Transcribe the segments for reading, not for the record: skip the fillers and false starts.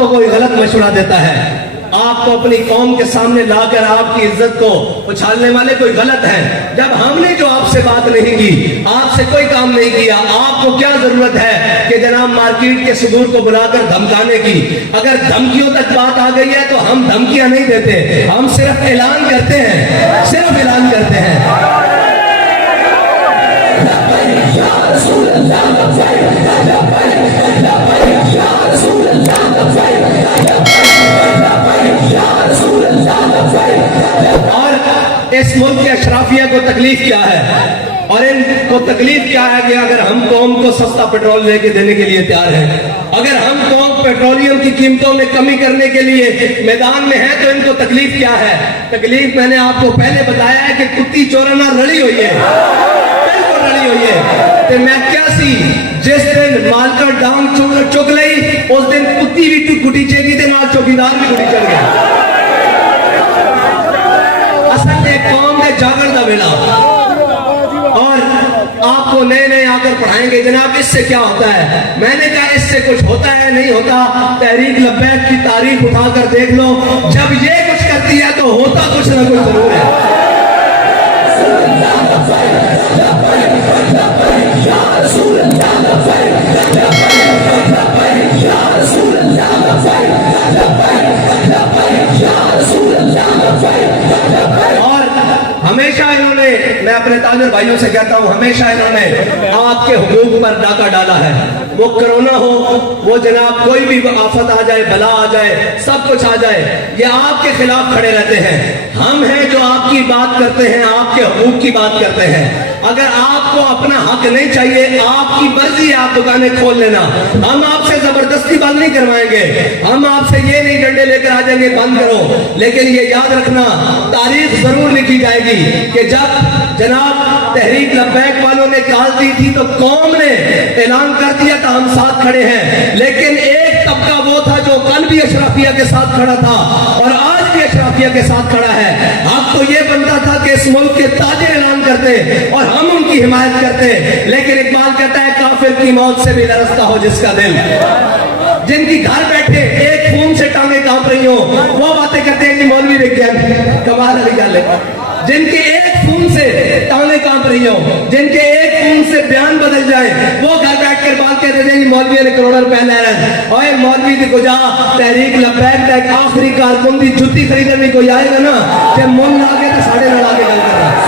आपको कोई गलत मशवरा देता है, आपको अपनी कौम के सामने लाकर आपकी इज्जत को उछालने वाले कोई गलत है। जब हमने जो आपसे बात नहीं की, आपसे कोई काम नहीं किया, आपको क्या जरूरत है कि जनाब मार्केट के सुदूर को बुलाकर धमकाने की? अगर धमकियों तक बात आ गई है तो हम धमकियां नहीं देते, हम सिर्फ ऐलान करते हैं, सिर्फ ऐलान करते हैं। और इस मुल्क के अशराफिया को तकलीफ क्या है, और इनको तकलीफ क्या है कि अगर हम कौम को सस्ता पेट्रोल लेके देने के लिए तैयार हैं, अगर हम कौम पेट्रोलियम की कीमतों में कमी करने के लिए मैदान में है, तो इनको तकलीफ क्या है? तकलीफ मैंने आपको पहले बताया है कि कुत्ती चोरना रली हुई है, बिल्कुल रली हुई है। तो मैं क्या सी जिस दिन मालकर डांग चुक लई, उस दिन कुत्ती भी कुटी चेगी थे, नाल चौकीदार भी कुटी चढ़ गया। असल में कौम के जागरण का वेला, और आपको नए नए आकर पढ़ाएंगे जनाब इससे क्या होता है। मैंने कहा इससे कुछ होता है नहीं होता, तहरीक लब्बैक की तारीफ उठाकर देख लो, जब ये कुछ करती है तो होता कुछ ना कुछ जरूर है। और हमेशा इन्होंने, मैं अपने ताजर भाइयों से कहता हूं, हमेशा इन्होंने आपके हुकूक पर डाका डाला है। वो कोरोना हो, वो जनाब कोई भी आफत आ जाए, बला आ जाए, सब कुछ आ जाए, ये आपके खिलाफ खड़े रहते हैं। हम हैं जो आपकी बात करते हैं, आपके हुकूक की बात करते हैं। अगर आपको अपना हक नहीं चाहिए, आपकी मर्जी है, आप दुकानें खोल लेना, हम आपसे जबरदस्ती बंद नहीं करवाएंगे, हम आपसे ये नहीं डंडे लेकर आ जाएंगे बंद करो। लेकिन ये याद रखना, तारीख जरूर लिखी जाएगी कि जब जनाब तहरीक लब्बैक वालों ने कॉल दी थी तो कौम ने ऐलान कर दिया था हम साथ खड़े हैं। लेकिन एक तबका वो था जो कल भी अशराफिया के साथ खड़ा था और आज भी अशराफिया के साथ खड़ा है। अब तो ये बनता था कि इस मुल्क के ताजे ऐलान करते और हम उनकी हिमायत करते, लेकिन इकबाल कहता है काफिर की मौत से भी लरजता हो जिसका दिल। जिनकी घर बैठे एक खून से टांगे कांप रही हो, वो बातें करते हैं कि मौलवी विज्ञान, कमाल वाली गल है। जिनके एक खून से टांगे कांप रही हो, जिनके एक खून से बयान बदल जाए, वो घर बैठ कर बात कहते हैं मौलवी ने करोड़ों रुपए ले रहे हैं। और मौलवी की गुजा तहरीक लब्बैक का एक आखिरी कारकुन की जुत्ती खरीदने में कोई आएगा ना, जब मुंह लागे तो साढ़े ना लागे गल कर रहा है।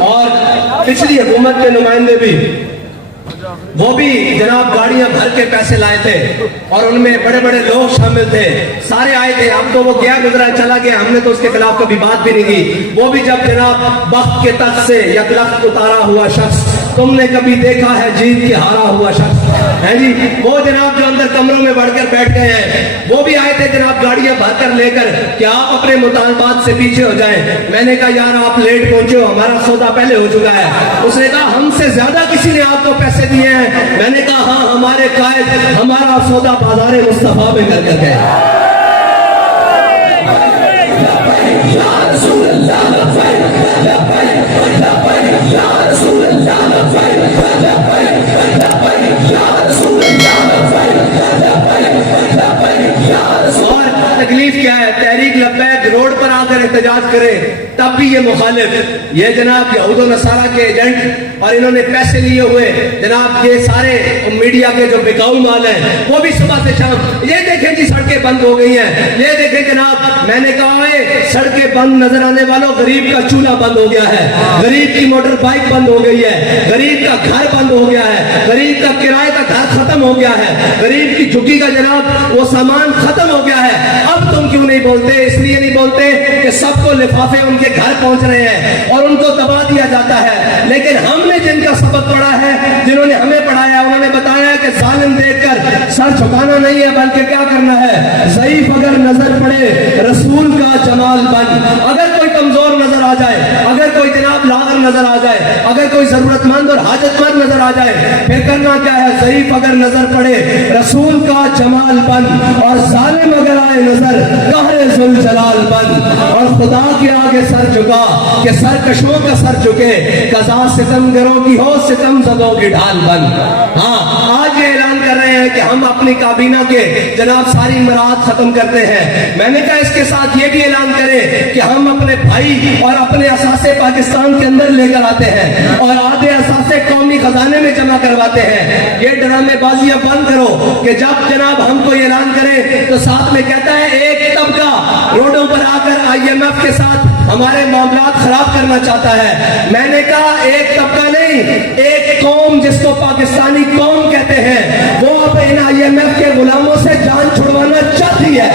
और पिछली हुकूमत के नुमाइंदे भी, वो भी जनाब गाड़ियां भर के पैसे लाए थे और उनमें बड़े बड़े लोग शामिल थे, सारे आए थे। अब तो वो गया गुजरा चला गया, हमने तो उसके खिलाफ कभी बात भी नहीं की। वो भी जब जनाब वक्त के तख्त से यकलख्त उतारा हुआ शख्स, तुमने कभी देखा है जीत के हारा हुआ शख्स है जी, वो जनाब जो अंदर कमरों में बढ़कर बैठ गए हैं, वो भी आए थे जनाब गाड़ियां भरकर लेकर कि आप अपने मुतालबात से पीछे हो जाएं। मैंने कहा यार आप लेट पहुंचे हो, हमारा सौदा पहले हो चुका है। उसने कहा हमसे ज्यादा किसी ने आपको पैसे दिए हैं। मैंने कहा हाँ, हमारे कायद हमारा सौदा बाजार मुस्तफा में कर गए। और तकलीफ क्या है, तहरीक लब्बैक रोड पर आकर एहतजाज करे तब भी ये मुखालिफ, ये जनाब यहूद और नसारा के एजेंट और इन्होंने पैसे लिए हुए जनाब ये सारे मीडिया के जो बिकाऊ माल हैं, वो भी सुबह से शाम ये देखें कि सड़कें बंद हो गई हैं, ये देखें जनाब। मैंने कहा है सड़कें बंद नजर आने वालों, गरीब का चूल्हा बंद हो गया है, गरीब की मोटर बाइक बंद हो गई है, गरीब का घर बंद हो गया है, गरीब का किराए का घर खत्म हो गया है, गरीब की झुग्गी का जनाब वो सामान खत्म हो गया है। अब तुम क्यों नहीं बोलते? इसलिए नहीं बोलते कि सबको लिफाफे उनके घर पहुंच रहे हैं और उनको दबा दिया जाता है। लेकिन हमने जिनका सबक पढ़ा है, जिन्होंने हमें पढ़ाया, उन्होंने बताया कि जालिम देखकर सर झुकाना नहीं है, बल्कि क्या करना है, ज़ईफ अगर नजर पड़े रसूल का जमाल बन। अगर कोई कमजोर नजर आ जाए, अगर कोई जनाब लागर नजर आ जाए, अगर कोई जरूरतमंद और हाजतमंद नजर आ जाए, फिर करना क्या है? ज़ईफ अगर नजर पड़े रसूल का जमाल बन, और जालिम अगर आए नजर कहरे जुल जलाल बन, और खुदा के आगे सर झुका कि सरकशों का सर झुके, कज़ा सितमगरों की हो सितम ज़दों की ढाल बन। हाँ, आज ये ऐलान कर रहे हैं कि हम अपनी काबीना के जनाब सारी मराद खत्म करते हैं। मैंने कहा इसके साथ ये भी ऐलान करें कि हम अपने भाई और अपने असासे पाकिस्तान के अंदर लेकर आते हैं और आधे असासे कौमी खजाने में जमा करवाते हैं। ये ड्रामेबाजियां बंद करो कि जब जनाब हम कोई ऐलान करें तो साथ में कहता है एक तबका रोडों पर आकर IMF के साथ हमारे मामलात खराब करना चाहता है। मैंने कहा एक तबका नहीं, एक कौम जिसको पाकिस्तानी कौम कहते हैं, वो अब इन IMF के गुलामों से जान छुड़वाना चाहती है।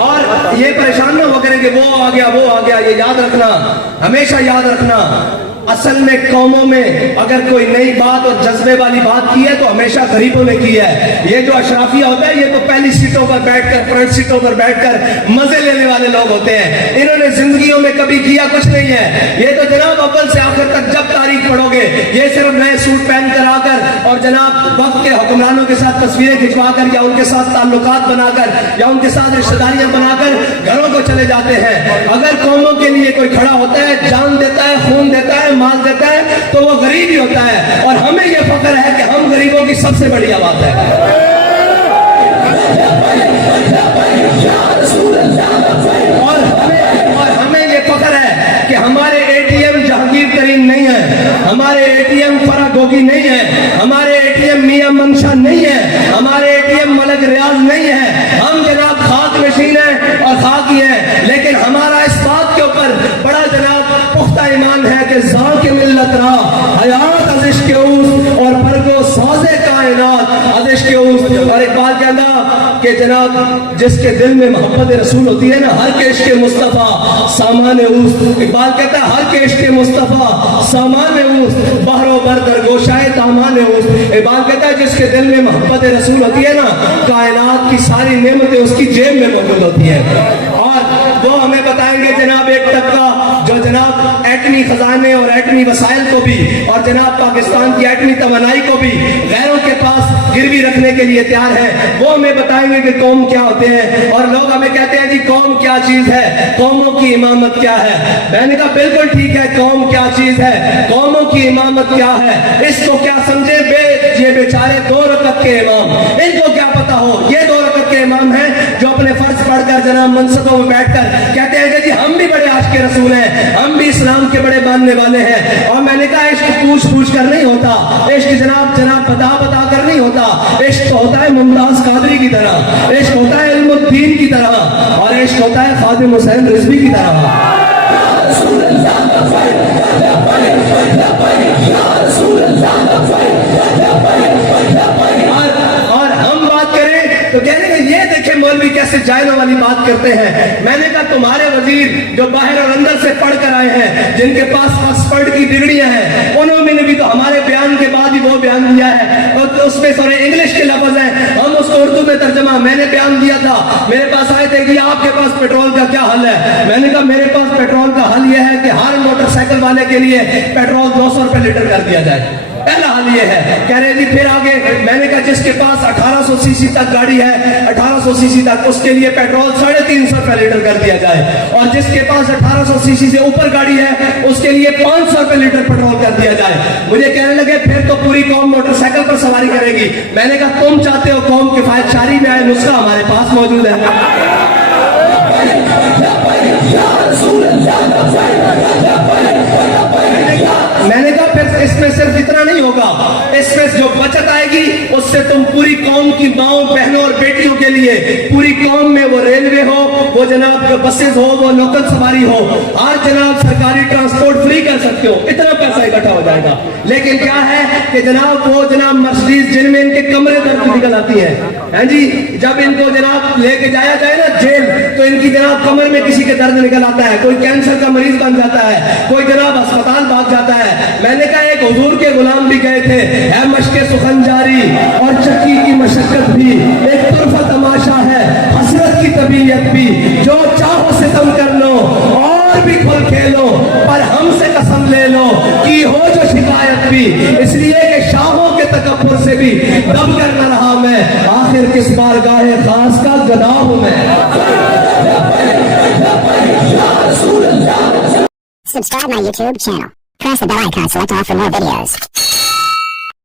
और ये परेशान ना हो करें कि वो आ गया वो आ गया, ये याद रखना, हमेशा याद रखना, असल में कौमों में अगर कोई नई बात और जज्बे वाली बात की है तो हमेशा गरीबों ने की है। ये जो अशराफिया होता है ये तो पहली सीटों पर बैठकर, फ्रंट सीटों पर बैठकर मजे लेने वाले लोग होते हैं। इन्होंने जिंदगियों में कभी किया कुछ नहीं है। ये तो जनाब अव्वल से आखिर तक जब तारीख पढ़ोगे ये सिर्फ नए सूट पहन कर आकर और जनाब वक्त के हुक्मरानों के साथ तस्वीरें खिंचवा कर या उनके साथ ताल्लुकात बनाकर या उनके साथ रिश्तेदारियां बनाकर घरों को चले जाते हैं। अगर कौमों के लिए कोई खड़ा होता है, जान देता है, खून देता है, माल देता है, तो वो गरीब ही होता है। और हमें ये फख्र है कि हम गरीबों की सबसे बड़ी आवाज है। और हमें ये फख्र है कि हमारे ATM जहांगीर तरीन नहीं है, हमारे ATM फरा गोगी नहीं है, हमारे ATM मियां मंशा नहीं है, हमारे ATM मलक रियाज नहीं है। हम जनाब खाक नशीन है और खाकी है, लेकिन हमारा इस बात के ऊपर बड़ा जनाब पुख्ता ईमान है कि ज़ाक़ मिल्लत रा हयात अज़िश के उस और परगो साज़े कायनात अज़िश के उस। और एक बात कहना कि जनाब जिसके दिल में मोहब्बत रसूल होती है ना, हर के इश्क़ मुस्तफ़ा सामान उस। इकबाल कहता है हर के इश्क़ मुस्तफ़ा सामान उस, बहरो बर दरगोशाए तामान उस। इकबाल कहता है जिसके दिल में मोहब्बत रसूल होती है ना, कायनात की सारी नेमतें उसकी जेब में मौजूद होती हैं। और वो हमें बताएंगे जनाब एक तबका जो जनाब एटमी खजाने और एटमी वसाइल को भी और जनाब पाकिस्तान की एटमी तवानाई को भी गैरों के पास गिरवी रखने के लिए तैयार है, वो हमें बताएंगे कि कौम क्या होते हैं। और लोग हमें कहते हैं जी कौम क्या चीज है, कौमों की इमामत क्या है। मैंने कहा बिल्कुल ठीक है, कौम क्या चीज है, कौमों की इमामत क्या है, इसको क्या समझे ये बेचारे 2 रकअत के इमाम, इनको क्या पता हो। ये 2 रकअत के इमाम हैं जो अपने फर्ज पढ़कर जनाब मनसबों में बैठकर कहते हैं कि जी हम भी बड़े आशिक रसूल हैं, हम भी इस्लाम के बड़े मानने वाले हैं। और मैंने कहा इश्क पूछ पूछ कर नहीं होता, इश्क जनाब बता बता कर नहीं होता। इश्क तो होता है मुमताज कादरी की तरह, इश्क होता है इल्मुद्दीन की तरह, और इश्क होता है खादिम हुसैन रिजवी की तरह। और हम बात करें तो कहने के ये देखे मौलवी कैसे जायना वाली बात करते हैं। मैंने कहा तुम्हारे वजीर जो बाहर और अंदर से पढ़ कर आए हैं, जिनके पास ऑक्सफोर्ड की डिग्रियां हैं, उन्होंने भी तो हमारे बयान के बाद ही वो बयान दिया है और उसमें सारे इंग्लिश के लफ्ज हैं, हम उसको उर्दू में तर्जमा। मैंने बयान दिया था, मेरे पास आए थे कि आपके पास पेट्रोल का क्या हल है। मैंने कहा मेरे पास पेट्रोल का हल यह है कि हर मोटरसाइकिल वाले के लिए पेट्रोल 200 रुपए लीटर कर दिया जाए। पहला हाल ये है। कह रहे जी फिर आगे, मैंने कहा जिसके पास 1800 सीसी तक गाड़ी है, 1800 सीसी तक, उसके लिए पेट्रोल 350 रुपए लीटर कर दिया जाए, और जिसके पास 1800 सीसी से ऊपर गाड़ी है उसके लिए 500 रुपए लीटर पेट्रोल कर दिया जाए। मुझे कहने लगे फिर तो पूरी कौम मोटरसाइकिल पर सवारी करेगी। मैंने कहा तुम चाहते हो कौम किफायतशारी में आए, नुस्खा हमारे पास मौजूद है। मैंने कहा फिर इसमें सिर्फ इतना नहीं होगा, इसमें जो बचत आएगी उससे तुम पूरी कौम की माओं बहनों और बेटियों के लिए पूरी कौम में वो रेलवे हो, वो जनाब बसेस हो, वो लोकल सवारी हो, हर जनाब सरकारी ट्रांसपोर्ट फ्री कर सकते हो। इतना पैसा इकट्ठा हो जाएगा। लेकिन क्या है कि जनाब वो जनाब मर्सिडीज जिनमें इनके कमरे दर्द निकल आती है जी, जब इनको जनाब लेके जाया जाए ना जेल, तो इनकी जनाब कमर में किसी के दर्द निकल आता है, कोई कैंसर का मरीज बन जाता है, कोई जनाब अस्पताल भाग जाता है। मैंने نے کہا ایک حضور کے غلام بھی گئے تھے، ہے مشق سخن جاری اور چکی کی مشقت بھی، ایک طرفہ تماشا ہے حسرت کی طبیعت بھی، جو چاہو ستم کر لو اور بھی کھل کھیلو، پر ہم سے قسم لے لو کی ہو جو شکایت بھی، اس لیے کہ شاہوں کے تکبر سے بھی دب کر نہ رہا میں، آخر کس بارگاہ خاص کا گدا ہوں میں۔ Subscribe my YouTube channel. Press the bell icon, select all for more videos.